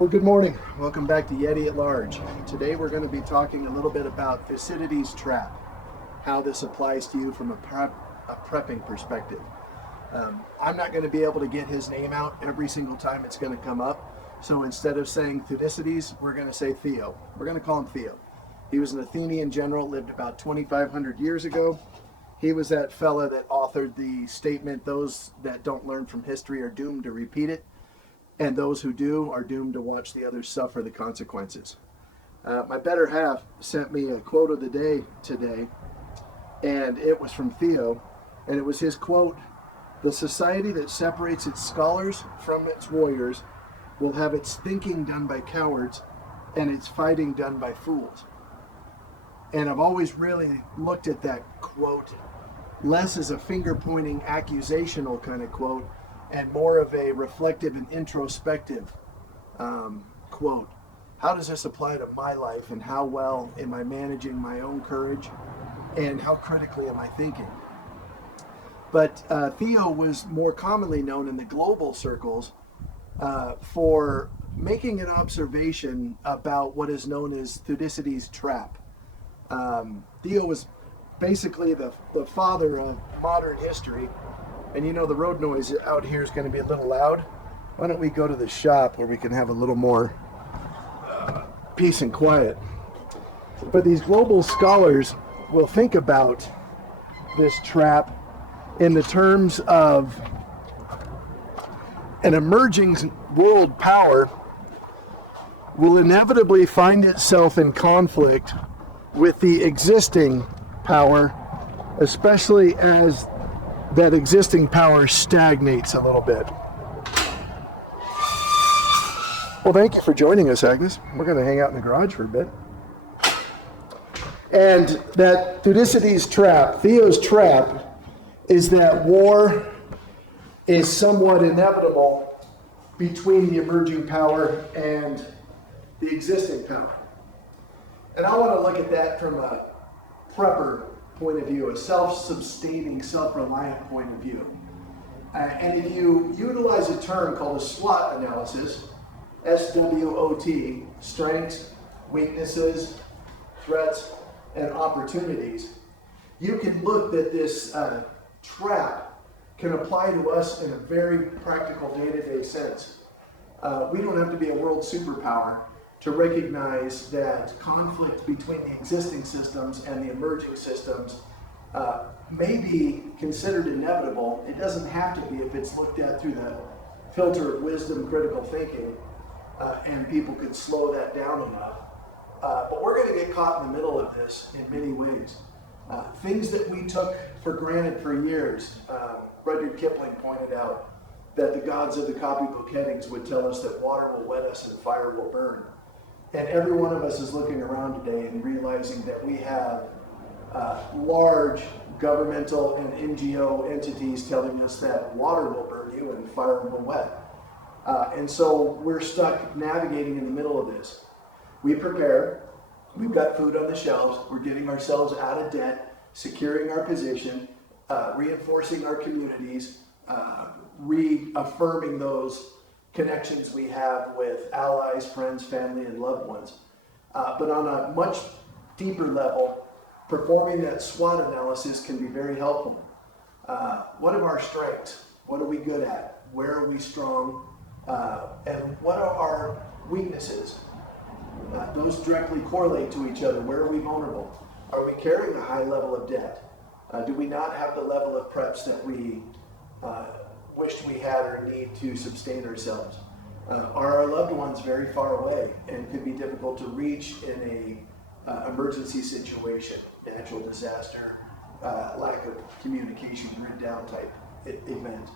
Well, good morning. Welcome back to Yeti at Large. Today we're going to be talking a little bit about Thucydides Trap, how this applies to you from a prepping perspective. I'm not going to be able to get his name out every single time it's going to come up. So instead of saying Thucydides, we're going to say Theo. We're going to call him Theo. He was an Athenian general, lived about 2,500 years ago. He was that fella that authored the statement, those that don't learn from history are doomed to repeat it, and those who do are doomed to watch the others suffer the consequences. My better half sent me a quote of the day today, and it was from Theo, and it was his quote: "The society that separates its scholars from its warriors will have its thinking done by cowards and its fighting done by fools." And I've always really looked at that quote less as a finger-pointing accusational kind of quote and more of a reflective and introspective quote. How does this apply to my life, and how well am I managing my own courage, and how critically am I thinking? But Theo was more commonly known in the global circles for making an observation about what is known as Thucydides Trap. Theo was basically the father of modern history. And you know, the road noise out here is going to be a little loud. Why don't we go to the shop where we can have a little more peace and quiet? But these global scholars will think about this trap in the terms of an emerging world power will inevitably find itself in conflict with the existing power, especially as that existing power stagnates a little bit. Well, thank you for joining us, Agnes. We're going to hang out in the garage for a bit. And that Thucydides trap, Theo's trap, is that war is somewhat inevitable between the emerging power and the existing power. And I want to look at that from a prepper point of view, a self-sustaining, self-reliant point of view. And if you utilize a term called a SWOT analysis, SWOT, strengths, weaknesses, threats, and opportunities, you can look that this trap can apply to us in a very practical day-to-day sense. We don't have to be a world superpower to recognize that conflict between the existing systems and the emerging systems may be considered inevitable. It doesn't have to be if it's looked at through the filter of wisdom, critical thinking, and people could slow that down enough. But we're going to get caught in the middle of this in many ways. Things that we took for granted for years. Rudyard Kipling pointed out that the gods of the copybook headings would tell us that water will wet us and fire will burn. And every one of us is looking around today and realizing that we have large governmental and NGO entities telling us that water will burn you and fire will wet. And so we're stuck navigating in the middle of this. We prepare, we've got food on the shelves, we're getting ourselves out of debt, securing our position, reinforcing our communities, reaffirming those connections we have with allies, friends, family, and loved ones. But on a much deeper level, performing that SWOT analysis can be very helpful. What are our strengths? What are we good at? Where are we strong? And what are our weaknesses? Those directly correlate to each other. Where are we vulnerable? Are we carrying a high level of debt? Do we not have the level of preps that we wished we had or need to sustain ourselves? Are our loved ones very far away and could be difficult to reach in a emergency situation, natural disaster, lack of communication, grid down type event?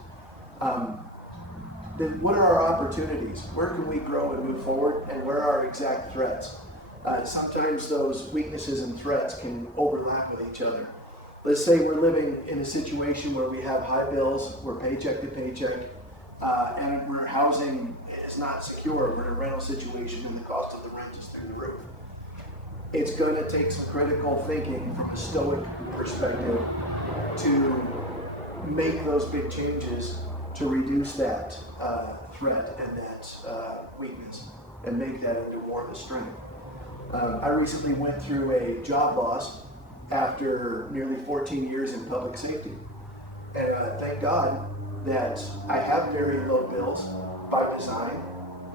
Then what are our opportunities? Where can we grow and move forward, and where are our exact threats? Sometimes those weaknesses and threats can overlap with each other. Let's say we're living in a situation where we have high bills, we're paycheck to paycheck, and our housing is not secure. We're in a rental situation and the cost of the rent is through the roof. It's going to take some critical thinking from a stoic perspective to make those big changes to reduce that threat and that weakness and make that into more of a strength. I recently went through a job loss after nearly 14 years in public safety. And thank God that I have very low bills by design.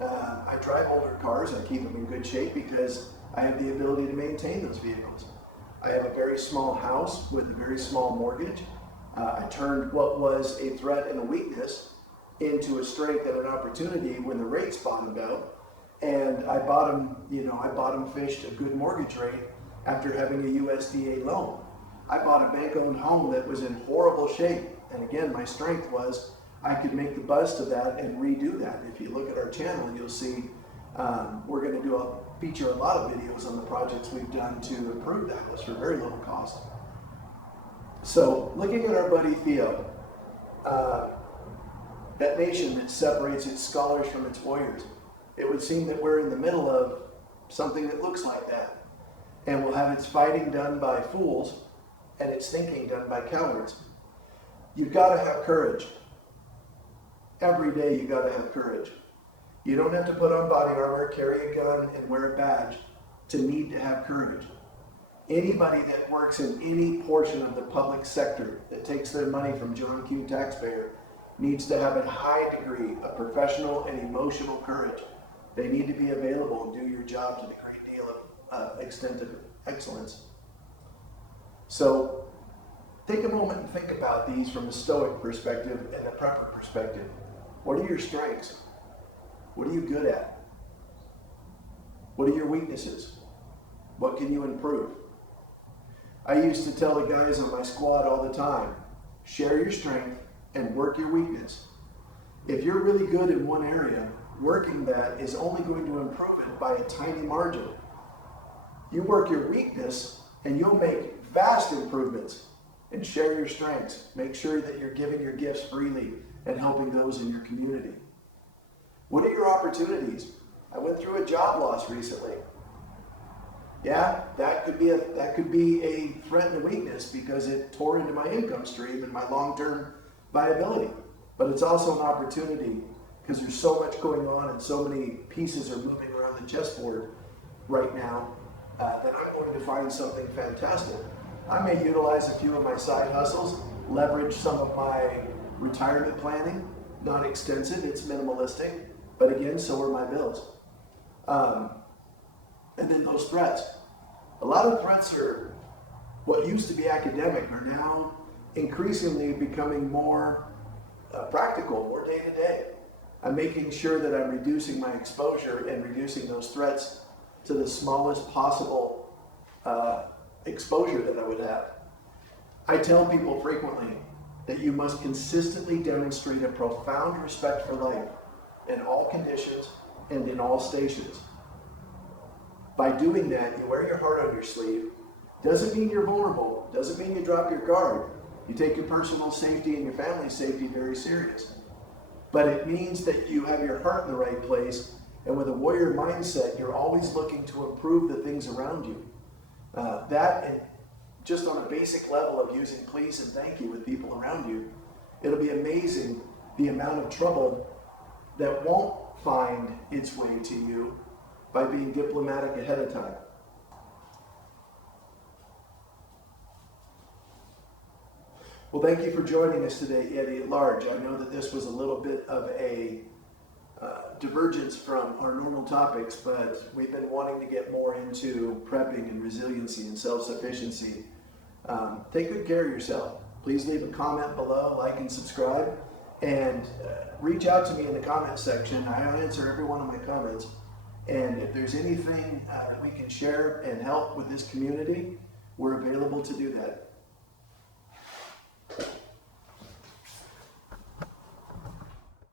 I drive older cars. I keep them in good shape because I have the ability to maintain those vehicles. I have a very small house with a very small mortgage. I turned what was a threat and a weakness into a strength and an opportunity when the rates bottomed out. And I bottom fished a good mortgage rate after having a USDA loan. I bought a bank-owned home that was in horrible shape. And again, my strength was I could make the best of that and redo that. If you look at our channel, you'll see we're going to feature a lot of videos on the projects we've done to improve that list for very little cost. So looking at our buddy Theo, that nation that separates its scholars from its warriors, it would seem that we're in the middle of something that looks like that. And we'll have its fighting done by fools and its thinking done by cowards. You've got to have courage. Every day you've got to have courage. You don't have to put on body armor, carry a gun, and wear a badge to need to have courage. Anybody that works in any portion of the public sector that takes their money from John Q. taxpayer needs to have a high degree of professional and emotional courage. They need to be available and do your job to the great deal of extent of excellence. So take a moment and think about these from a stoic perspective and a prepper perspective. What are your strengths? What are you good at? What are your weaknesses? What can you improve? I used to tell the guys on my squad all the time, share your strength and work your weakness. If you're really good in one area, working that is only going to improve it by a tiny margin. You work your weakness and you'll make vast improvements. And share your strengths. Make sure that you're giving your gifts freely and helping those in your community. What are your opportunities? I went through a job loss recently. Yeah, that could be a threat and a weakness because it tore into my income stream and my long-term viability. But it's also an opportunity because there's so much going on and so many pieces are moving around the chessboard right now that I'm going to find something fantastic. I may utilize a few of my side hustles, leverage some of my retirement planning, not extensive, it's minimalistic, but again, so are my bills. And then those threats. A lot of threats are what used to be academic are now increasingly becoming more practical, more day to day. I'm making sure that I'm reducing my exposure and reducing those threats to the smallest possible exposure that I would have. I tell people frequently that you must consistently demonstrate a profound respect for life in all conditions and in all stations. By doing that, you wear your heart on your sleeve. Doesn't mean you're vulnerable, doesn't mean you drop your guard. You take your personal safety and your family's safety very serious. But it means that you have your heart in the right place, and with a warrior mindset, you're always looking to improve the things around you. That, and just on a basic level of using please and thank you with people around you, it'll be amazing the amount of trouble that won't find its way to you by being diplomatic ahead of time. Well, thank you for joining us today, Yeti at Large. I know that this was a little bit of a divergence from our normal topics, but we've been wanting to get more into prepping and resiliency and self-sufficiency. Take good care of yourself. Please leave a comment below, like and subscribe, and reach out to me in the comment section. I answer every one of my comments. And if there's anything that we can share and help with this community, we're available to do that.